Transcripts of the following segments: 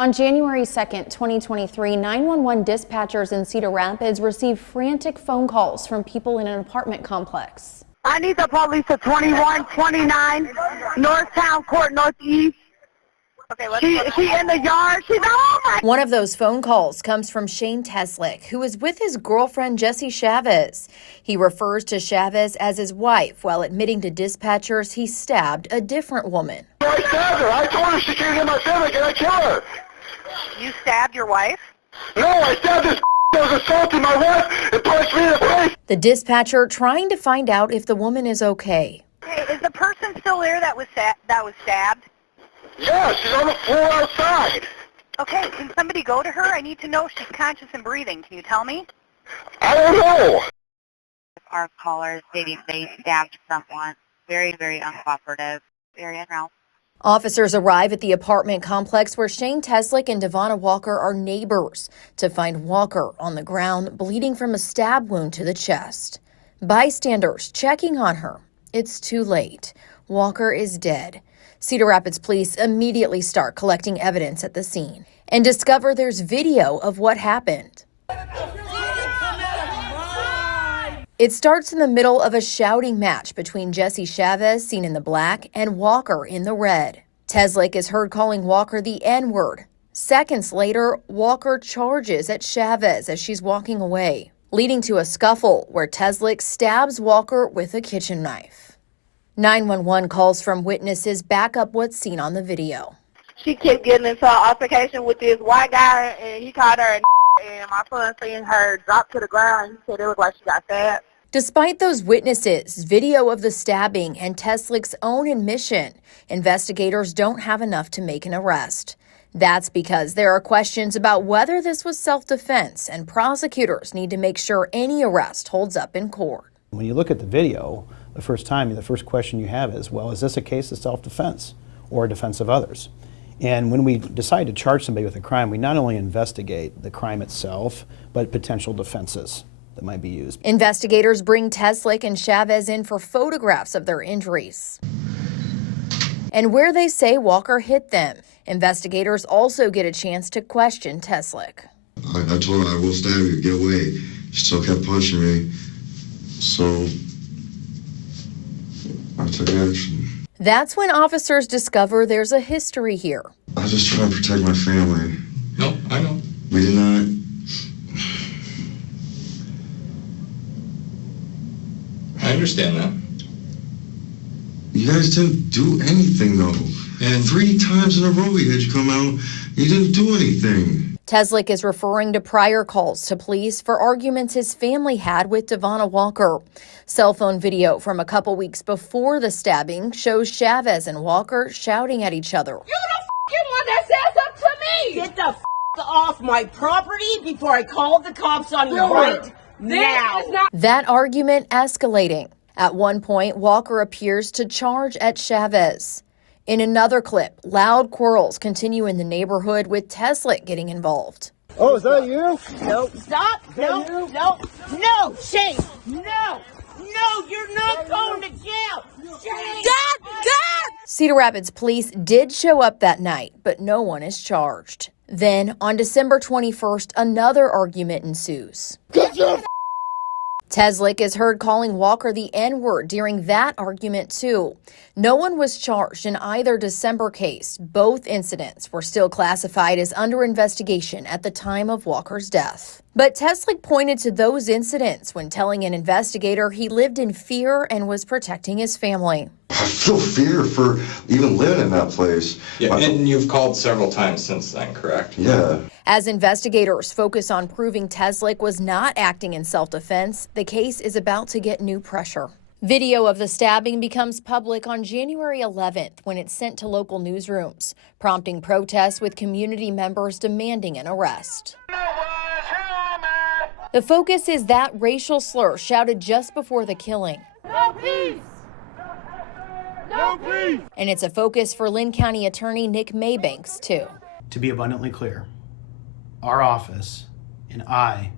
On January 2nd, 2023, 911 dispatchers in Cedar Rapids received frantic phone calls from people in an apartment complex. I need the police at 2129 Northtown Court Northeast. Okay, she in the yard. She's oh my. One of those phone calls comes from Shane Teslik, who is with his girlfriend Jessie Chavez. He refers to Chavez as his wife while admitting to dispatchers he stabbed a different woman. I stabbed her. I told her she came to my family. Can I kill her? You stabbed your wife? No, I stabbed this that was assaulting my wife and punched me in the face. The dispatcher trying to find out if the woman is okay. Hey, is the person still there that was stabbed? Yeah, she's on the floor outside. Okay, can somebody go to her? I need to know if she's conscious and breathing. Can you tell me? I don't know. Our callers stating they stabbed someone. Very, very uncooperative. Very unreal. Officers arrive at the apartment complex where Shane Teslik and Devonna Walker are neighbors to find Walker on the ground, bleeding from a stab wound to the chest. Bystanders checking on her. It's too late. Walker is dead. Cedar Rapids police immediately start collecting evidence at the scene and discover there's video of what happened. It starts in the middle of a shouting match between Jessie Chavez, seen in the black, and Walker in the red. Teslik is heard calling Walker the N-word. Seconds later, Walker charges at Chavez as she's walking away, leading to a scuffle where Teslik stabs Walker with a kitchen knife. 911 calls from witnesses back up what's seen on the video. She kept getting into an altercation with this white guy, and he called her and my son seen her drop to the ground. He said it looked like she got stabbed. Despite those witnesses, video of the stabbing, and Teslik's own admission, investigators don't have enough to make an arrest. That's because there are questions about whether this was self-defense, and prosecutors need to make sure any arrest holds up in court. When you look at the video, the first question you have is, well, is this a case of self-defense or defense of others? And when we decide to charge somebody with a crime, we not only investigate the crime itself, but potential defenses that might be used. Investigators bring Teslik and Chavez in for photographs of their injuries and where they say Walker hit them. Investigators also get a chance to question Teslik. I told her, I will stab you, get away. She still kept punching me, so I took action. That's when officers discover there's a history here. I just try to protect my family. No, I know. We did not. I understand that. You guys didn't do anything, though. And 3 times in a row we had you come out. You didn't do anything. Teslik is referring to prior calls to police for arguments his family had with Devonna Walker. Cell phone video from a couple weeks before the stabbing shows Chavez and Walker shouting at each other. You the f***ing one that says up to me! Get the f*** off my property before I call the cops on you right now. That argument escalating. At one point, Walker appears to charge at Chavez. In another clip, loud quarrels continue in the neighborhood with Teslik getting involved. Oh, is that you? No, stop. No, Shane. No, you're not going to jail. Shane. Dad! Cedar Rapids police did show up that night, but no one is charged. Then, on December 21st, another argument ensues. Teslik is heard calling Walker the N-word during that argument, too. No one was charged in either December case. Both incidents were still classified as under investigation at the time of Walker's death. But Teslik pointed to those incidents when telling an investigator he lived in fear and was protecting his family. I feel fear for even living in that place. Yeah, and you've called several times since then, correct? Yeah. As investigators focus on proving Teslik was not acting in self-defense, the case is about to get new pressure. Video of the stabbing becomes public on January 11th when it's sent to local newsrooms, prompting protests with community members demanding an arrest. The focus is that racial slur shouted just before the killing. No peace! No peace! And it's a focus for Lynn County Attorney Nick Maybanks, too. To be abundantly clear, our office and I,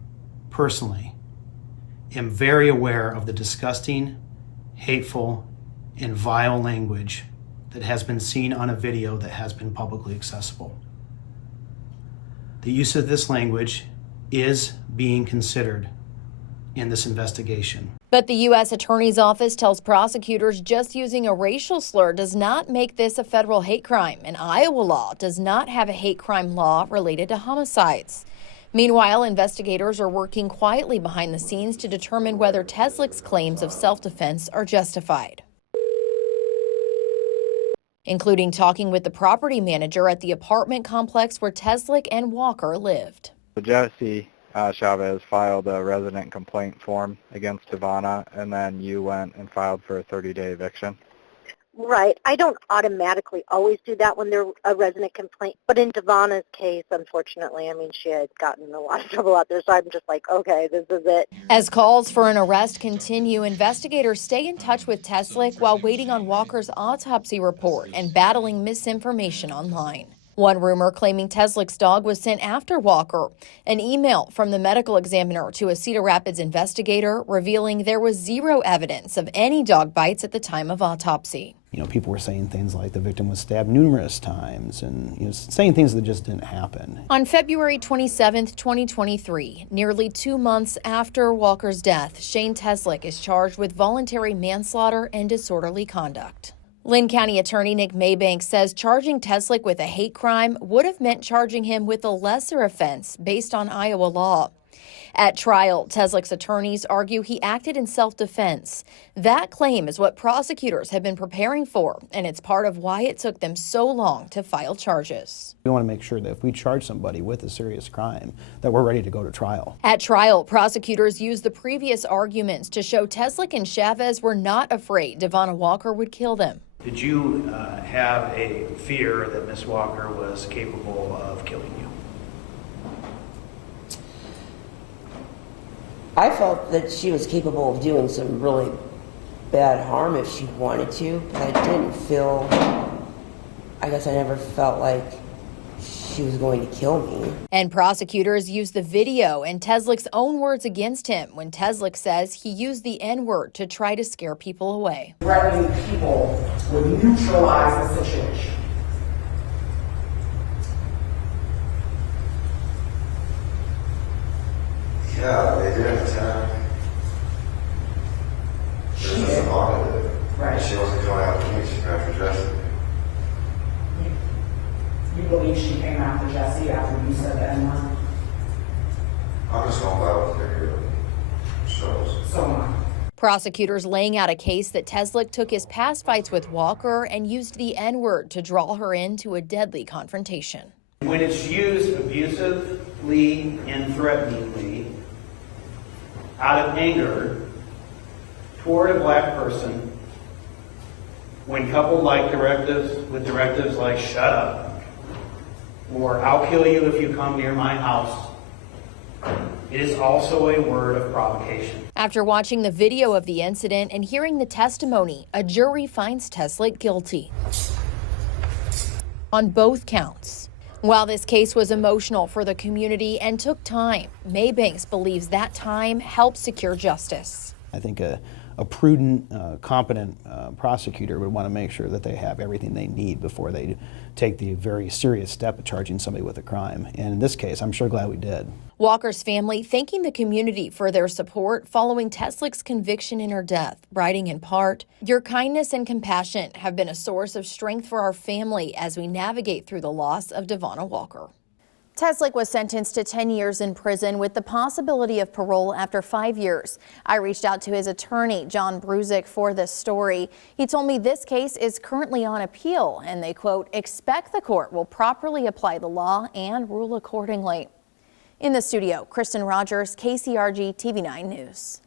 personally, am very aware of the disgusting, hateful, and vile language that has been seen on a video that has been publicly accessible. The use of this language is being considered in this investigation. But the U.S. Attorney's Office tells prosecutors just using a racial slur does not make this a federal hate crime, and Iowa law does not have a hate crime law related to homicides. Meanwhile, investigators are working quietly behind the scenes to determine whether Teslik's claims of self-defense are justified, including talking with the property manager at the apartment complex where Teslik and Walker lived. Jesse Chavez filed a resident complaint form against Devonna, and then you went and filed for a 30-day eviction. Right. I don't automatically always do that when there's a resident complaint. But in Devonna's case, unfortunately, I mean, she had gotten in a lot of trouble out there. So I'm just like, okay, this is it. As calls for an arrest continue, investigators stay in touch with Teslik while waiting on Walker's autopsy report and battling misinformation online. One rumor claiming Teslik's dog was sent after Walker. An email from the medical examiner to a Cedar Rapids investigator revealing there was zero evidence of any dog bites at the time of autopsy. People were saying things like the victim was stabbed numerous times and saying things that just didn't happen. On February 27, 2023, nearly 2 months after Walker's death, Shane Teslik is charged with voluntary manslaughter and disorderly conduct. Lynn County Attorney Nick Maybank says charging Teslik with a hate crime would have meant charging him with a lesser offense based on Iowa law. At trial, Teslik's attorneys argue he acted in self-defense. That claim is what prosecutors have been preparing for, and it's part of why it took them so long to file charges. We want to make sure that if we charge somebody with a serious crime, that we're ready to go to trial. At trial, prosecutors used the previous arguments to show Teslik and Chavez were not afraid Devonna Walker would kill them. Did you have a fear that Miss Walker was capable of killing you? I felt that she was capable of doing some really bad harm if she wanted to, but I guess I never felt like she was going to kill me. And prosecutors used the video and Teslik's own words against him when Teslik says he used the N-word to try to scare people away. Threatening people would neutralize the situation. Yeah, they did attack. This was a lot of it. Right. She wasn't going after me, she came after Jesse. You believe she came after Jesse after you said the N-word? I'm just going by what they hear shows. So am I. Prosecutors laying out a case that Teslik took his past fights with Walker and used the N-word to draw her into a deadly confrontation. When it's used abusively and threateningly, out of anger toward a black person, when coupled with directives like shut up, or I'll kill you if you come near my house, it is also a word of provocation. After watching the video of the incident and hearing the testimony, a jury finds Teslik guilty on both counts. While this case was emotional for the community and took time, Maybanks believes that time helped secure justice. I think a prudent, competent prosecutor would want to make sure that they have everything they need before they take the very serious step of charging somebody with a crime. And in this case, I'm sure glad we did. Walker's family thanking the community for their support following Teslik's conviction in her death, writing in part, "Your kindness and compassion have been a source of strength for our family as we navigate through the loss of Devonna Walker." Teslik was sentenced to 10 years in prison with the possibility of parole after 5 years. I reached out to his attorney, John Bruzik, for this story. He told me this case is currently on appeal and they, quote, expect the court will properly apply the law and rule accordingly. In the studio, Kristen Rogers, KCRG TV9 News.